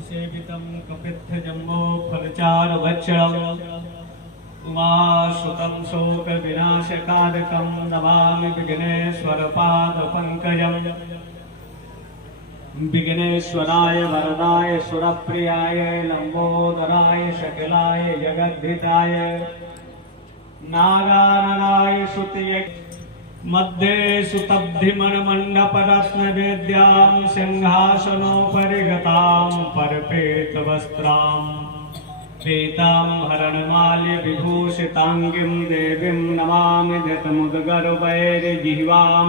सेवितं कपित्थजम्बो फलचारुभक्षणम् उमासुतं शोकविनाशकारकं नमामि विघ्नेश्वरपादपङ्कजम्। विघ्नेश्वराय वरदाय सुरप्रियाय लंबोदराय शकलाय जगद्धिताय नागाननाय सुतये मध्ये सुतब्धिमणमण्डपरत्नवेद्यां सिंहासनोपरि गतां परपेतवस्त्रां पीताम्बरणमाल्य विभूषिताङ्गीं देवीं नमामि धृतमुद्गर्भैर्जिह्वां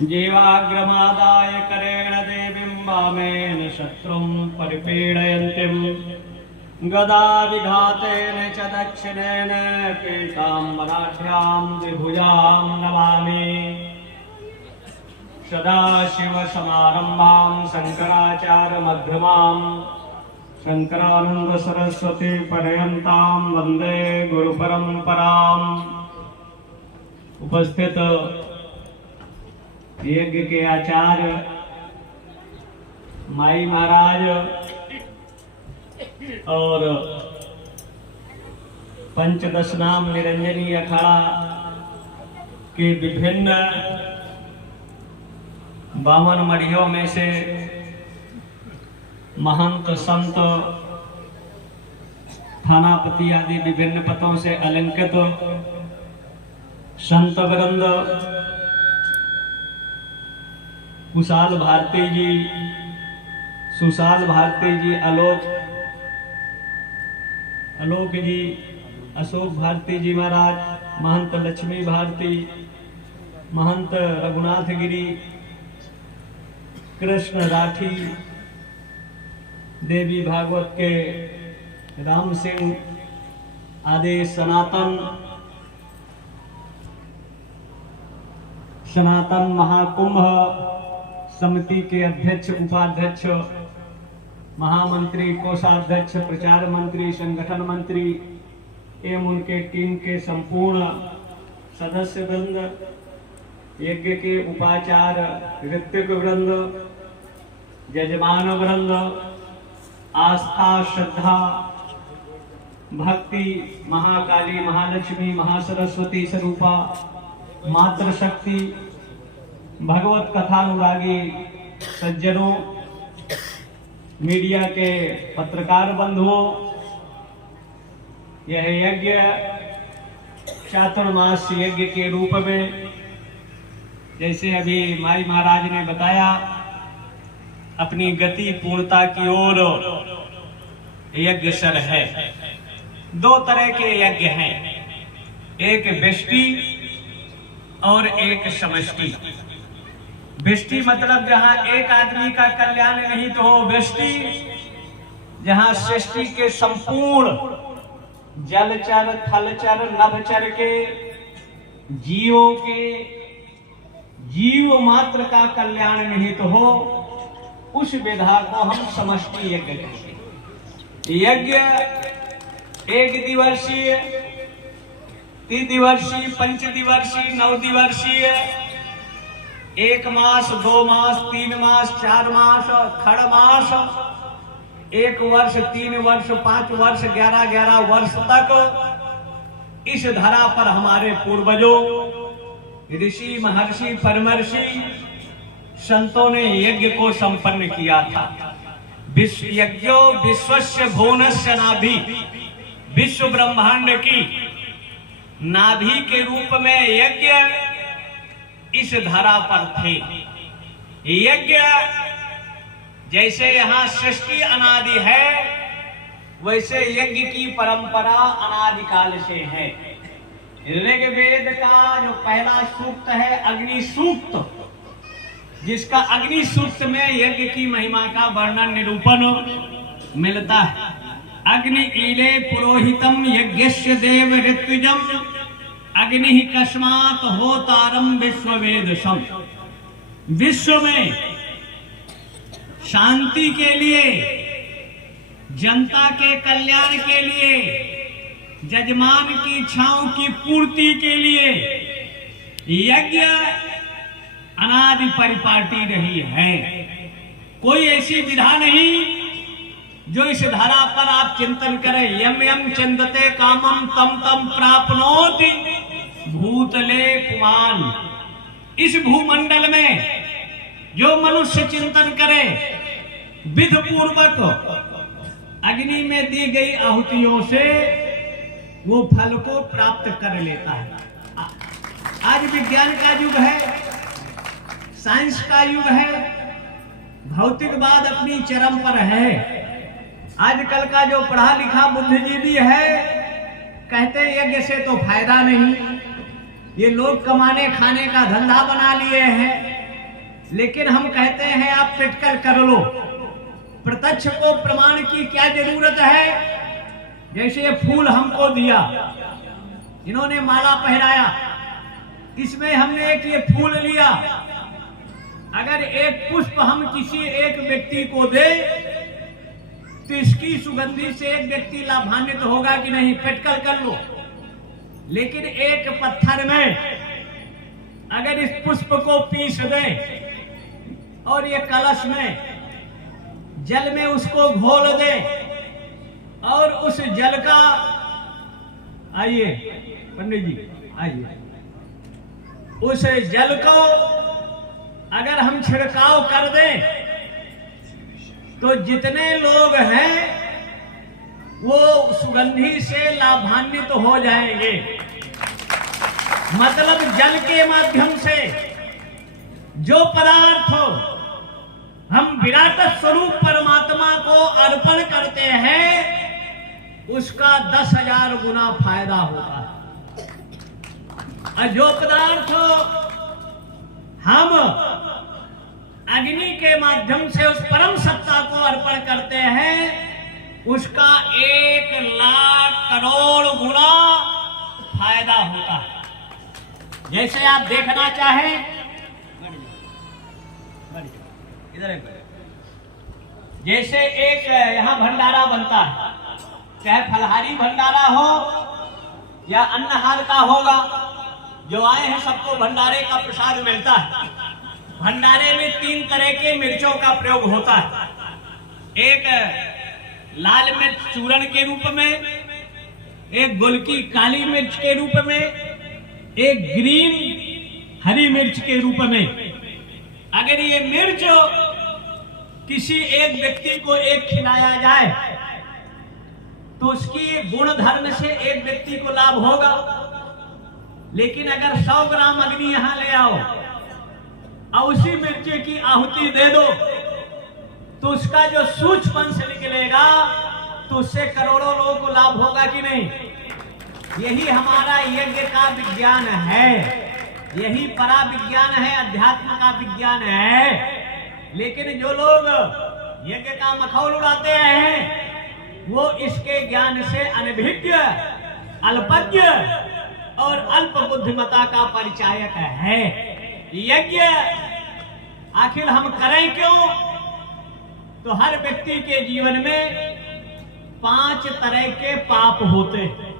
जीवाग्रमादाय करेण देवीं वामेन शत्रुं परिपीडयन्तीं गदा विघातेन च दक्षिणेन पीताम्बराढ्यां द्विभुजां नमामि। सदाशिवसमारम्भां शङ्कराचार्यमध्यमाम् शंकरानंद सरस्वती पर्यंतां वंदे गुरुपरंपराम्। उपस्थित यज्ञ के आचार्य माई महाराज और पंचदश नाम निरंजनी अखाड़ा के विभिन्न बावन मढ़ियों में से महंत संत थानापति आदि विभिन्न पदों से अलंकृत संत वृंद कुशाल भारती जी, सुशाल भारती जी, आलोक जी, अशोक भारती जी महाराज, महंत लक्ष्मी भारती, महंत रघुनाथ गिरी, कृष्ण राठी, देवी भागवत के राम सिंह आदि सनातन महाकुंभ समिति के अध्यक्ष, उपाध्यक्ष, महामंत्री, कोषाध्यक्ष, प्रचार मंत्री, संगठन मंत्री एवं उनके टीम के संपूर्ण सदस्य वृंद, यज्ञ के उपाचार्य, ऋत्विक वृंद, यजमान वृंद, आस्था, श्रद्धा, भक्ति, महाकाली, महालक्ष्मी, महासरस्वती स्वरूपा, मातृशक्ति, भगवत कथानुरागी सज्जनों, मीडिया के पत्रकार बंधुओं, यह यज्ञ चातुर्मास यज्ञ के रूप में, जैसे अभी माई महाराज ने बताया, अपनी गति पूर्णता की ओर यज्ञ सर है। दो तरह के यज्ञ हैं, एक व्यष्टि और एक समष्टि। व्यष्टि मतलब जहां एक आदमी का कल्याण नहीं तो हो व्यष्टि, जहां सृष्टि के संपूर्ण जलचर, थलचर, नभचर के जीवों के जीव मात्र का कल्याण नहीं तो हो, उस विधा को हम समष्टि यज्ञ कहते हैं। यज्ञ एक दिवसीय, त्रिदिवसीय, पंचदिवसीय, 9 दिवसीय, 1 मास, 2 मास, 3 मास, 4 मास, खड़ मास, 1 वर्ष, 3 वर्ष, 5 वर्ष, 11 वर्ष तक इस धरा पर हमारे पूर्वजों, ऋषि, महर्षि, परमर्षि, संतों ने यज्ञ को संपन्न किया था। यज्ञो विश्वस्य भुवनस्य नाभि, विश्व ब्रह्मांड की नाभि के रूप में यज्ञ इस धरा पर थे। यज्ञ जैसे यहाँ सृष्टि अनादि है, वैसे यज्ञ की परंपरा अनादिकाल से है। ऋग्वेद का जो पहला सूक्त है अग्नि सूक्त, जिसका अग्नि सूक्त में यज्ञ की महिमा का वर्णन निरूपण मिलता है। अग्नि ईले पुरोहितम यज्ञस्य देव ऋत्विजम अग्नि कस्मात होतारम विश्ववेदसम। विश्व में शांति के लिए, जनता के कल्याण के लिए, जजमान की इच्छाओं की पूर्ति के लिए यज्ञ अनादि परिपाटी रही है। कोई ऐसी विधा नहीं जो इस धरा पर आप चिंतन करें, यम यम चिंतते कामम तम तम प्राप्नोति भूतले पुमान। इस भूमंडल में जो मनुष्य चिंतन करे, विधि पूर्वक अग्नि में दी गई आहुतियों से वो फल को प्राप्त कर लेता है। आज विज्ञान का युग है, साइंस का युग है, भौतिकवाद अपनी चरम पर है। आजकल का जो पढ़ा लिखा बुद्धिजीवी है, कहते यज्ञ से तो फायदा नहीं, ये लोग कमाने खाने का धंधा बना लिए हैं। लेकिन हम कहते हैं आप पिटकर कर लो, प्रत्यक्ष को प्रमाण की क्या जरूरत है। जैसे ये फूल हमको दिया, इन्होंने माला पहनाया, इसमें हमने एक ये फूल लिया। अगर एक पुष्प हम किसी एक व्यक्ति को दे तो इसकी सुगंधी से एक व्यक्ति लाभान्वित होगा कि नहीं, पिटकर कर लो। लेकिन एक पत्थर में अगर इस पुष्प को पीस दे और ये कलश में जल में उसको घोल दे और उस जल का, आइए पंडित जी आइए, उस जल को अगर हम छिड़काव कर दें तो जितने लोग हैं वो सुगंधी से लाभान्वित हो जाएंगे। मतलब जल के माध्यम से जो पदार्थ हम विराट स्वरूप परमात्मा को अर्पण करते हैं उसका 10,000 गुना फायदा होता है। और जो पदार्थ हम अग्नि के माध्यम से उस परम सत्ता को अर्पण करते हैं उसका 1,00,000 करोड़ गुना फायदा होता है। जैसे आप देखना चाहें, इधर जैसे एक यहां भंडारा बनता है, चाहे फलहारी भंडारा हो या अन्नहार का होगा, जो आए हैं सबको भंडारे का प्रसाद मिलता है। भंडारे में 3 तरह के मिर्चों का प्रयोग होता है। एक लाल मिर्च चूर्ण के रूप में, एक गोलकी काली मिर्च के रूप में, एक ग्रीन हरी मिर्च के रूप में। अगर ये मिर्च किसी एक व्यक्ति को एक खिलाया जाए तो उसकी गुण धर्म से एक व्यक्ति को लाभ होगा। लेकिन अगर 100 ग्राम अग्नि यहां ले आओ और उसी मिर्ची की आहुति दे दो तो उसका जो सूक्ष्म अंश निकलेगा तो उससे करोड़ों लोगों को लाभ होगा कि नहीं। यही हमारा यज्ञ का विज्ञान है, यही परा विज्ञान है, अध्यात्म का विज्ञान है। लेकिन जो लोग यज्ञ का मखौल उड़ाते हैं वो इसके ज्ञान से अनभिज्ञ, अल्पज्ञ और अल्प बुद्धिमता का परिचायक है। यज्ञ आखिर हम करें क्यों? तो हर व्यक्ति के जीवन में 5 तरह के पाप होते हैं।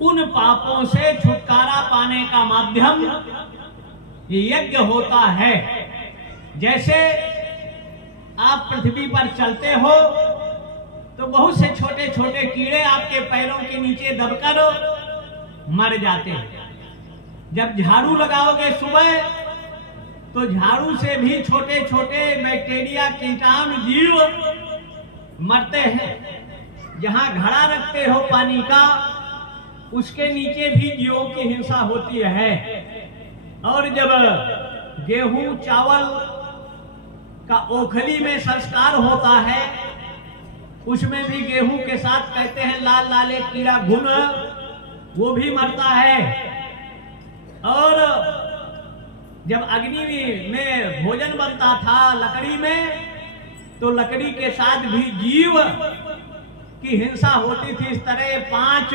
उन पापों से छुटकारा पाने का माध्यम यज्ञ होता है। जैसे आप पृथ्वी पर चलते हो तो बहुत से छोटे छोटे कीड़े आपके पैरों के नीचे दबकर मर जाते हैं। जब झाड़ू लगाओगे सुबह तो झाड़ू से भी छोटे छोटे बैक्टीरिया, कीटाणु, जीव मरते हैं। जहां घड़ा रखते हो पानी का उसके नीचे भी जीवों की हिंसा होती है। और जब गेहूं चावल का ओखली में संस्कार होता है उसमें भी गेहूं के साथ कहते हैं लाल लाल एक कीड़ा घुन, वो भी मरता है। और जब अग्नि में भोजन बनता था लकड़ी में तो लकड़ी के साथ भी जीव की हिंसा होती थी। इस तरह 5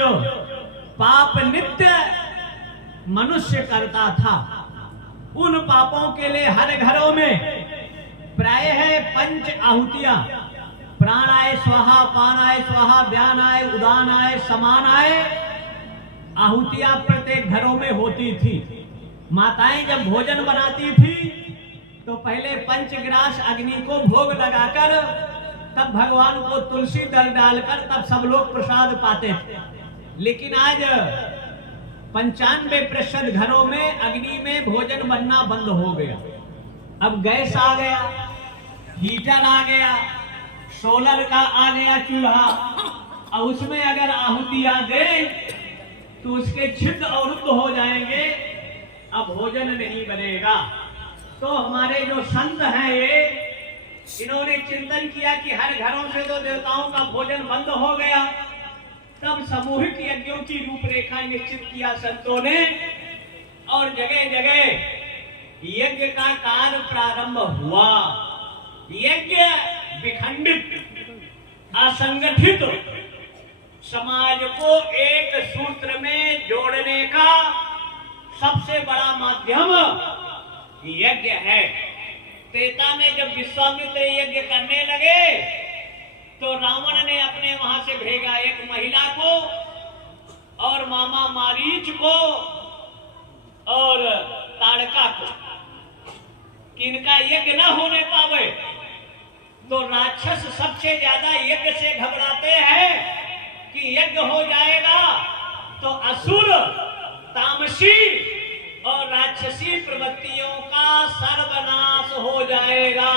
पाप नित्य मनुष्य करता था। उन पापों के लिए हर घरों में प्राय है 5 आहुतियां, प्राणाय स्वाहा, पानाय स्वाहा, व्यानाय, उदानाय, समानाय आहुतियां प्रत्येक घरों में होती थी। माताएं जब भोजन बनाती थी तो पहले पंचग्रास अग्नि को भोग लगाकर तब भगवान को तुलसी दल डालकर तब सब लोग प्रसाद पाते थे। लेकिन आज 95% घरों में अग्नि में भोजन बनना बंद हो गया। अब गैस आ गया, हीटर आ गया, सोलर का आ गया चूल्हा, और उसमें अगर आहुतियां दे तो उसके छिद्र अवरुद्ध हो जाएंगे, अब भोजन नहीं बनेगा। तो हमारे जो संत हैं ये, इन्होंने चिंतन किया कि हर घरों से तो देवताओं का भोजन बंद हो गया। तब सामूहिक यज्ञों की रूपरेखा निश्चित किया संतों ने, और जगह जगह यज्ञ का कार्य प्रारंभ हुआ। यज्ञ विखंडित असंगठित समाज को एक सूत्र में जोड़ने का सबसे बड़ा माध्यम यज्ञ है। त्रेता में जब विश्वामित्र यज्ञ करने लगे तो रावण ने अपने वहां से भेजा एक महिला को और मामा मारीच को और ताड़का को, किनका यज्ञ न होने पावे। तो राक्षस सबसे ज्यादा यज्ञ से घबराते हैं कि यज्ञ हो जाएगा तो असुर, तामसी और राक्षसी प्रवृत्तियों का सर्वनाश हो जाएगा।